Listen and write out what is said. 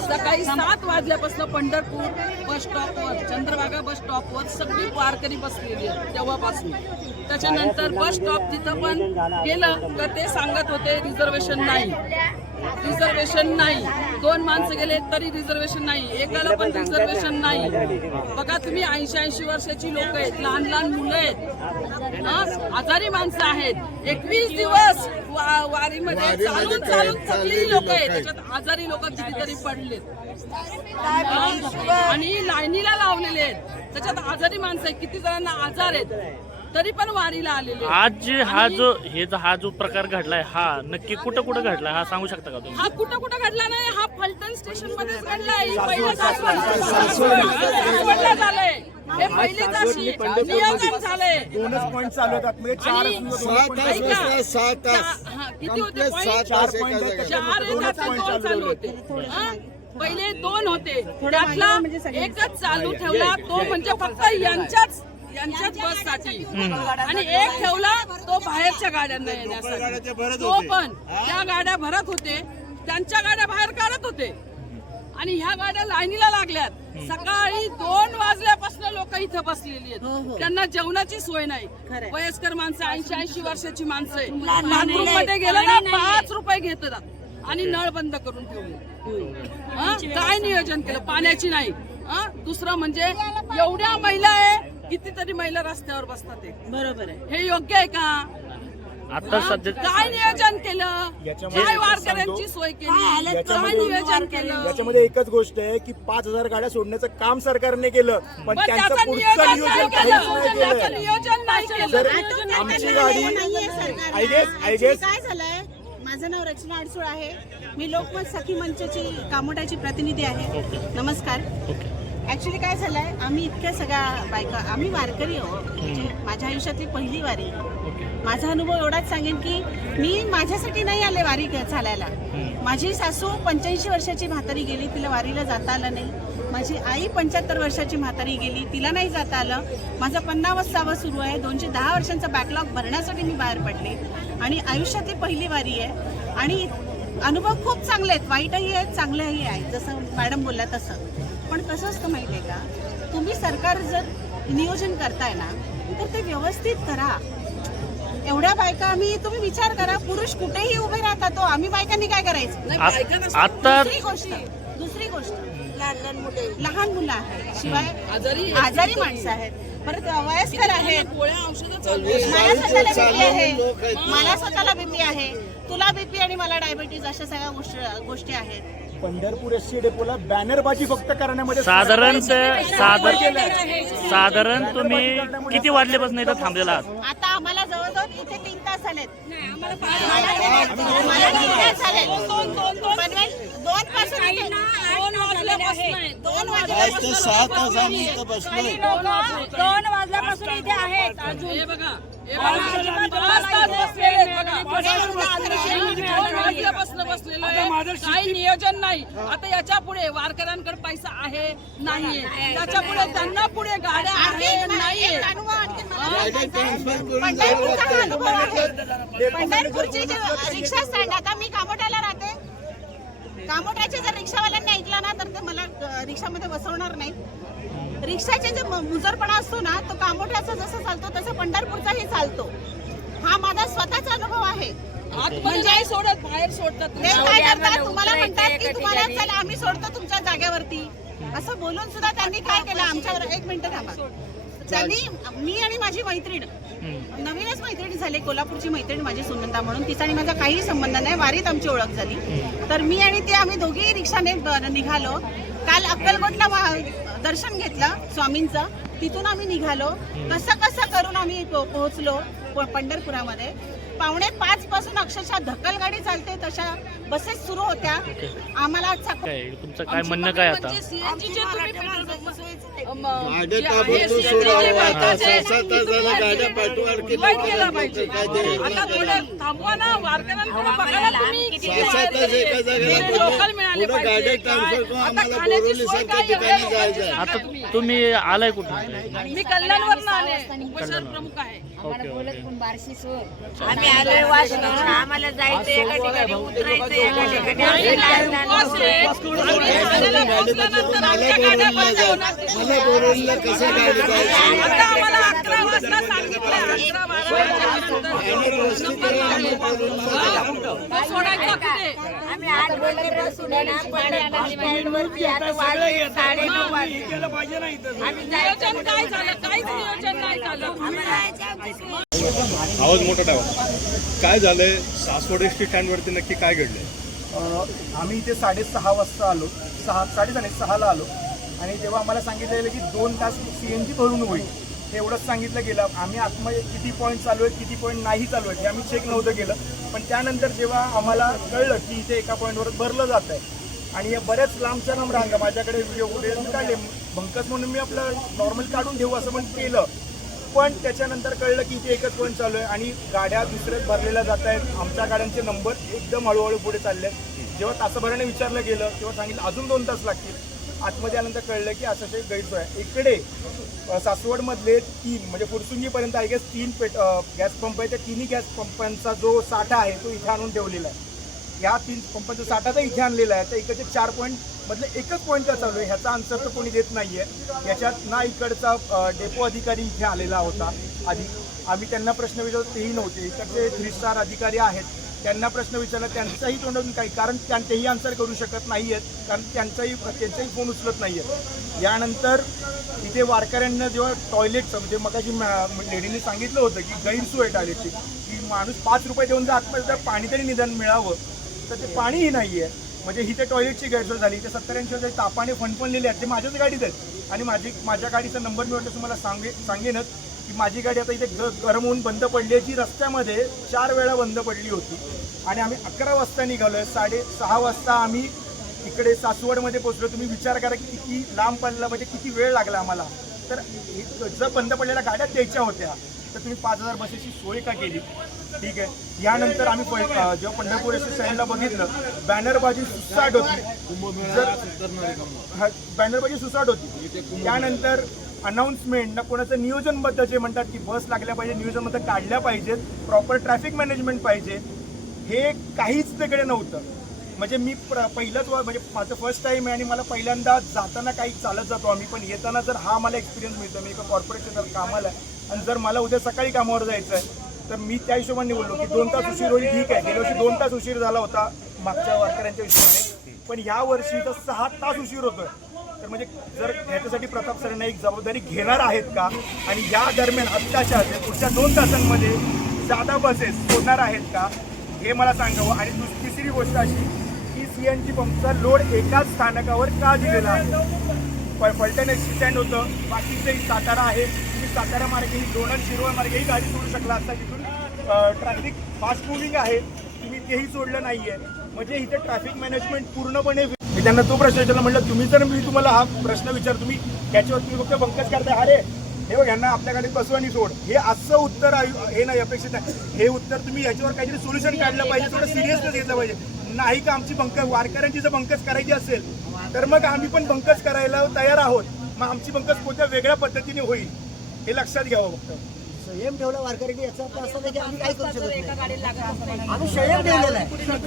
सकाळी सात वाजल्यापासून पंढरपूर बस स्टॉपवर चंद्रभागा बस स्टॉपवर सगळी वारकरी बसलेली आहेत तेव्हापासून. त्याच्यानंतर बस स्टॉप तिथं पण गेलं तर ते सांगत होते रिझर्वेशन नाही. रिझर्वेशन नाही. दोन माणसं गेले तरी रिझर्वेशन नाही. एकाला पण रिझर्वेशन नाही. बघा तुम्ही ऐंशी ऐंशी वर्षाची लोक आहेत लहान लहान मुलं आहेत? आजारी माणसं आहेत. एकवीस दिवस वारीमध्ये चालून चालून थकलेली लोक आहेत. त्याच्यात आजारी लोक कितीतरी पडलेत? आणि लाईनीला लावलेले आहेत. त्याच्यात आजारी माणसं आहेत. किती जणांना आजार आहेत. तरी पण वारीला आलेले. आज जे हा जो हे जो हा जो प्रकार घडलाय हा नक्की कुठं कुठं घडलाय हा सांगू शकता का तुम्ही? हा कुठं कुठं घडला नाही हा फलटण स्टेशन मध्येच घडलाय ही झालंय. हे अशी नियोजन झालंय. दोनच पॉईंट चालू आहेत. आतमध्ये चार आणि ऐका, चा- हा, किती होते? Point? चार दोन चालू होते. हा? पहिले दोन होते. त्यातला एकच चालू ठेवला तो म्हणजे फक्त यांच्याच यांच्याच बससाठी. आणि एक ठेवला तो बाहेरच्या गाड्यांना येण्यासाठी. तो पण त्या गाड्या भरत होते. त्यांच्या गाड्या बाहेर काढत होते. आणि ह्या गाड्या लाईनीला लागल्यात. सकाळी दोन वाजल्यापासून लोक इथं बसलेली आहेत. त्यांना जेवणाची सोय नाही. वयस्कर माणसं ऐंशी ऐंशी वर्षाची माणसं मध्ये गेलं ना पाच रुपये घेतात. आणि नळ बंद करून ठेवले. हा? काय नियोजन केलं? पाण्याची नाही. हा? दुसरं म्हणजे एवढ्या महिला आहे कितीतरी महिला रस्त्यावर बसतात. बरोबर आहे. हे योग्य आहे का? आता? सध्या काय नियोजन केलं? याच्यामध्ये काय वारकऱ्यांची. सोय केली? काय याच्यामध्ये- नियोजन केलं? याच्यामध्ये एकच गोष्ट आहे की पाच हजार गाड्या सोडण्याचं काम सरकारने केलं पण पण त्यांचं त्याचं पुढचं नियोजन नाही नियोजन केलं नाही त्याचं केलं. नियोजन नाही जर केलं आमची गाडी आय गेस आय गेस काय झालंय? माझं नाव रचना अडसूळ आहे. मी लोकमत सखी मंचची कामोटाची प्रतिनिधी आहे. नमस्कार. ऍक्च्युली काय झालंय आम्ही इतक्या सगळ्या बायका आम्ही वारकरी आहो म्हणजे माझ्या आयुष्यातली पहिली वारी. माझा अनुभव एवढाच सांगेन की मी माझ्यासाठी नाही आले वारी क- चालायला. माझी सासू पंच्याऐंशी वर्षाची म्हातारी गेली तिला वारीला जाता आलं नाही. माझी आई पंच्याहत्तर वर्षाची म्हातारी गेली तिला नाही जाता आलं. माझं पन्नावसावं सुरू आहे. दोनशे दहा वर्षांचा बॅकलॉग भरण्यासाठी मी बाहेर पडले. आणि आयुष्यातली पहिली वारी आहे. आणि अनुभव खूप चांगले आहेत. वाईटही आहेत चांगलेही आहेत. जसं मॅडम बोलल्या तसं. पण कसं असतं माहिती आहे का? तुम्ही सरकार जर नियोजन करताय ना तर ते व्यवस्थित करा. एवढ्या बायका आम्ही तुम्ही विचार करा पुरुष कुठेही उभे राहतात तो. आम्ही बायकांनी काय करायचं. आता दुसरी गोष्ट लहान लहान मुले लहान मुलं आहेत. शिवाय आजारी आजारी माणसं आहेत. परत वयस्कर आहेत. गोळ्या औषधं चालू आहेत. मला स्वतःला बीपी आहे. मला स्वतःला बीपी आहे. तुला बीपी आणि मला डायबिटीज अशा सगळ्या गोष्टी गोष्टी आहेत. पंढरपूर एस सी डेपोला बॅनरबाजी फक्त करण्यामध्ये साधारण साधारण साधारण तुम्ही किती वाजल्यापासून इथं थांबलेला आहात? आता आम्हाला जवळजवळ इथे तीन तास दोन पासून दोन वाजल्यापासून सहा तास आम्ही इथं बसलोय. दोन वाजल्यापासून इथे आहेत हे बघा हे आहे. काही नियोजन नाही. आता याच्यापुढे वारकऱ्यांकडे पैसा आहे नाहीये. त्याच्या पुढे त्यांना पुढे गाड्या आहे नाहीये. पंढरपूरचा अनुभव आहे पंढरपूरची रिक्षा स्टँड आता मी कामोट्याला राहते. कामोट्याचे जर रिक्षावाल्यांनी ऐकलं ना तर ते मला रिक्षामध्ये बसवणार नाही रिक्षाचे जे मुजरपणा असतो ना तो कामोट्याचा जसं चालतो तसं पंढरपूरचाही चालतो. हा माझा स्वतःचा अनुभव आहे. नाही सोडत बाहेर सोडतात. ते काय करतात? तुम्हाला म्हणतात की तुम्हाला चला आम्ही सोडतो तुमच्या जागेवरती. असं बोलून सुद्धा त्यांनी काय केलं? आमच्यावर एक मिनिट थांबा. त्यांनी मी आणि माझी मैत्रीण नवीनच मैत्रीण झाली कोल्हापूरची मैत्रीण माझी सुनंदा म्हणून. तिचा आणि माझा काही संबंध नाही वारीत आमची ओळख झाली. तर मी आणि ते आम्ही दोघी रिक्षाने निघालो. काल अक्कलकोटला दर्शन घेतलं स्वामींचं. तिथून आम्ही निघालो. कसं कसं करून आम्ही पोहोचलो पंढरपुरामध्ये. पावणे पाच पासून अक्षरशः धक्कल गाडी चालते तशा बसेस सुरू होत्या. आम्हाला काय तुमचं काय म्हणणं काय आता? आता तुम्ही आलाय कुठून? मी कल्याणवर आले. प्रमुख आहे. Okay okay. आम्ही आलोय वाशिमवरून आम्हाला जायचं एका ठिकाणी उतरायचं एका ठिकाणी आम्ही आमच्या गाड्या बंद होणार. मला बोरिवलीला कसं सोडायचं कुठे आम्ही आठ वाजल्यापासून आहे ना पंढरपूर स्टँडवरती आता वाजले साडेनऊ वाजले आम्ही जायचं नियोजन काय झालं काहीच नियोजन नाही झालं आम्हाला जायचं आमची सोय आवाज मोठा ठेवा. काय झालंय? सासवड एस टी स्टँडवरती नक्की काय घडलंय? अ, आम्ही इथे साडेसहा वाजता आलो. सहा साडेसहा नाही, सहाला आलो. आणि जेव्हा आम्हाला सांगितलेलं की दोन तास सी एन जी भरून होईल एवढंच सांगितलं गेलं. आम्ही आतमध्ये किती पॉईंट चालू आहेत किती पॉईंट नाही चालू आहेत हे आम्ही चेक नव्हतं केलं. पण त्यानंतर जेव्हा आम्हाला कळलं की इथे एका पॉईंटवर भरलं जात आहे. आणि या बऱ्याच लांबच्या लांब रांगा माझ्याकडे व्हिडिओ वगैरे काढले. भंकस म्हणून मी आपलं नॉर्मल काढून ठेवू असं पण केलं. पण त्याच्यानंतर कळलं की इथे एकच पॉईंट चालू आहे आणि गाड्या दुसऱ्याच भरलेल्या जात आहेत. आमच्या गाड्यांचे नंबर एकदम हळूहळू पुढे चालले आहेत. जेव्हा तासाभराने विचारलं गेलं तेव्हा सांगितलं अजून दोन तास लागतील. आतमध्ये आल्यानंतर कळलं की असं ते गैरसोय आहे. इकडे सासवडमधले तीन म्हणजे फुरसुंगीपर्यंत आय गॅस तीन पेट गॅस पंप आहे. त्या तिन्ही गॅस पंपांचा जो साठा आहे तो इथे आणून ठेवलेला आहे. या तीन पंपाचा साठा तर इथे आणलेला आहे. तर इकडचे चार पॉईंट मधले एकच पॉईंट का चालू आहे. ह्याचा आन्सर तर कोणी देत नाहीये. याच्यात ना इकडचा डेपो अधिकारी इथे आलेला होता. आधी आम्ही त्यांना प्रश्न विचारतो तेही नव्हते. इकडचे थ्री स्टार अधिकारी आहेत. त्यांना प्रश्न विचारला त्यांचाही तोंडातून काही कारण त्यां तेही आन्सर करू शकत नाही आहेत कारण त्यांचाही त्यांचाही फोन उचलत नाही आहेत यानंतर इथे वारकऱ्यांना जेव्हा टॉयलेटचं म्हणजे मगाशी लेडीने सांगितलं होतं की गैरसोय टॉयलेटची की माणूस पाच रुपये देऊन जर आतमध्ये पाणी तरी निदान मिळावं. तर ते पाणीही नाही आहे म्हणजे इथे टॉयलेटची गैरसोय झाली ते सत्तर ऐंशी हजार तापाने फणफणलेले आहेत. ते माझ्याच गाडीत आहेत. आणि माझी माझ्या गाडीचा नंबर मी वाटतं तुम्हाला सांगे सांगेनच की माझी गाडी आता इथे ग गरम होऊन बंद पडली आहे. जी रस्त्यामध्ये चार वेळा बंद पडली होती. आणि आम्ही अकरा वाजता निघालो आहे साडे सहा वाजता आम्ही इकडे सासवडमध्ये पोचलो तुम्ही विचार करा की किती लांब पडला म्हणजे किती वेळ लागला आम्हाला? तर जर बंद पडलेल्या गाड्या द्यायच्या होत्या तर तुम्ही पाच हजार बसेसची सोय का केली? ठीक आहे. यानंतर आम्ही जेव्हा पंढरपूर एस बघितलं बॅनरबाजी सुसाट होती. जर बॅनरबाजी सुसाट होती. त्यानंतर अनाऊन्समेंट ना कोणाचं नियोजनबद्ध जे म्हणतात की बस लागल्या पाहिजे नियोजनबद्ध काढल्या पाहिजेत प्रॉपर ट्रॅफिक मॅनेजमेंट पाहिजे हे काहीच तिकडे नव्हतं. म्हणजे मी प्र पहिलंच म्हणजे माझं फर्स्ट टाईम आहे आणि मला पहिल्यांदा जाताना काही चालत जातो आम्ही. पण येताना जर हा मला एक्सपिरियन्स मिळतो मी एका कॉर्पोरेशन कामाला आहे आणि जर मला उद्या सकाळी कामावर जायचं आहे तर मी त्या हिशोबाने निवडलो की दोन तास उशीर होईल ठीक आहे. गेल्या वर्षी दोन तास उशीर झाला होता मागच्या वारकऱ्यांच्या हिशोबाने. पण या वर्षी तर सहा तास उशीर होतोय. तर म्हणजे जर ह्याच्यासाठी प्रताप सरांना एक जबाबदारी घेणार आहेत का? आणि या दरम्यान अत्याचार पुढच्या दोन तासांमध्ये जादा बसेस सोडणार आहेत का? हे मला सांगावं. आणि तिसरी गोष्ट अशी सी एन जी पंपचा लोड एकाच स्थानकावर का दिलेला आहे? प- फलटण एस स्टँड होतं. बाकीचे सातारा आहे. तुम्ही सातारा मार्गे ही लोणंद शिरवळ मार्गे ही गाडी सोडू शकला असता. तिथून ट्रॅफिक फास्ट मुव्हिंग आहे. तुम्ही तेही सोडलं नाहीये. म्हणजे इथे ट्रॅफिक मॅनेजमेंट पूर्णपणे मी त्यांना तो प्रश्न विचारला. म्हटलं तुम्ही जर मी तुम्हाला हा प्रश्न विचार तुम्ही याच्यावर तुम्ही फक्त बंकच करताय. अरे हे बघ यांना आपल्या गाडीत बसू आणि सोड. हे असं उत्तर आयु- हे नाही अपेक्षित नाही हे उत्तर तुम्ही याच्यावर काहीतरी सोल्युशन काढलं पाहिजे थोडं सिरियसनेस घेतलं पाहिजे. नाही का आमची बंक वारकऱ्यांची जर बंकस करायची असेल तर मग आम्ही पण बंकस करायला तयार आहोत. मग आमची बंकस कोणत्या वेगळ्या पद्धतीने होईल हे लक्षात घ्यावं फक्त. संयम ठेवला वारकऱ्यांनी याचा अर्थ असा नाही की आम्ही काही करू शकत नाही? आम्ही संयम ठेवलेला आहे.